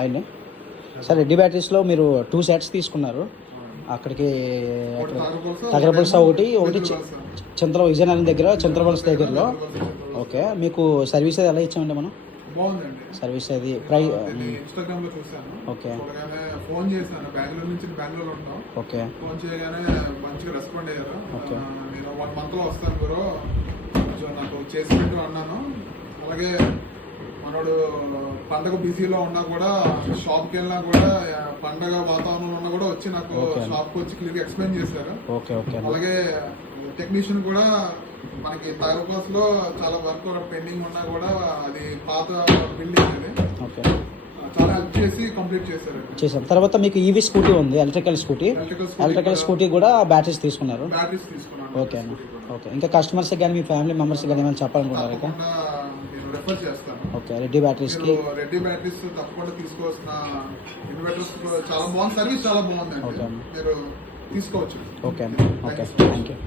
అయినా సార్ రెడ్డి బ్యాటరీస్లో మీరు 2 సెట్స్ తీసుకున్నారు. అక్కడికి తగరపల్స ఒకటి విజయనగరం దగ్గర చంద్రవలస దగ్గరలో. ఓకే, మీకు సర్వీస్ అది ఎలా ఇచ్చామండి మనం? బాగుందండి సర్వీస్ అది ఇన్స్టాగ్రామ్ లో చూసాను. ఓకే, ఫోన్ చేశాను, బెంగళూరు నుంచి బెంగళూరు ఉంటాం. ఓకే, ఫోన్ చేయగానే మంచిగా రెస్పాండ్ అయ్యారు. ఓకే, నేను 1 month లో వస్తాను బ్రో, కొంచెం నాకు చేసి పెట్టు అన్నాను. అలాగే మనోడు పండగ బిజీలో ఉన్నా కూడా, షాప్కి వెళ్ళినా కూడా, పండగ వాతావరణంలో ఉన్నా కూడా వచ్చి నాకు షాప్కి వచ్చి క్లియర్గా ఎక్స్ప్లెయిన్ చేశారు. అలాగే టెక్నీషియన్ కూడా మనకి తారపాస్ లో చాలా వర్క్ పెండింగ్ ఉన్నా కూడా, అది పాత బిల్డింగ్ అది చాలా హెల్ప్ చేసి కంప్లీట్ చేశారు. తర్వాత మీకు ఈవీ స్కూటీ ఉంది, ఎలక్ట్రికల్ స్కూటీ కూడా బ్యాటరీస్ తీసుకున్నారు. బ్యాటరీస్ తీసుకున్నాను. ఓకే అన్న, ఓకే. ఇంకా కస్టమర్స్ కానీ మీ ఫ్యామిలీ మెంబర్స్ కానీ ఏమైనా చెప్పాలనుకుంటున్నారు? నేను రెఫర్ చేస్తాను. ఓకే, రెడ్డి బ్యాటరీస్ తప్పకుండా తీసుకోవాల్సిన ఇన్వర్టర్స్ చాలా బాగుంది, సర్వీస్ చాలా బాగుంది, మీరు తీసుకోవచ్చు. Okay, thank you.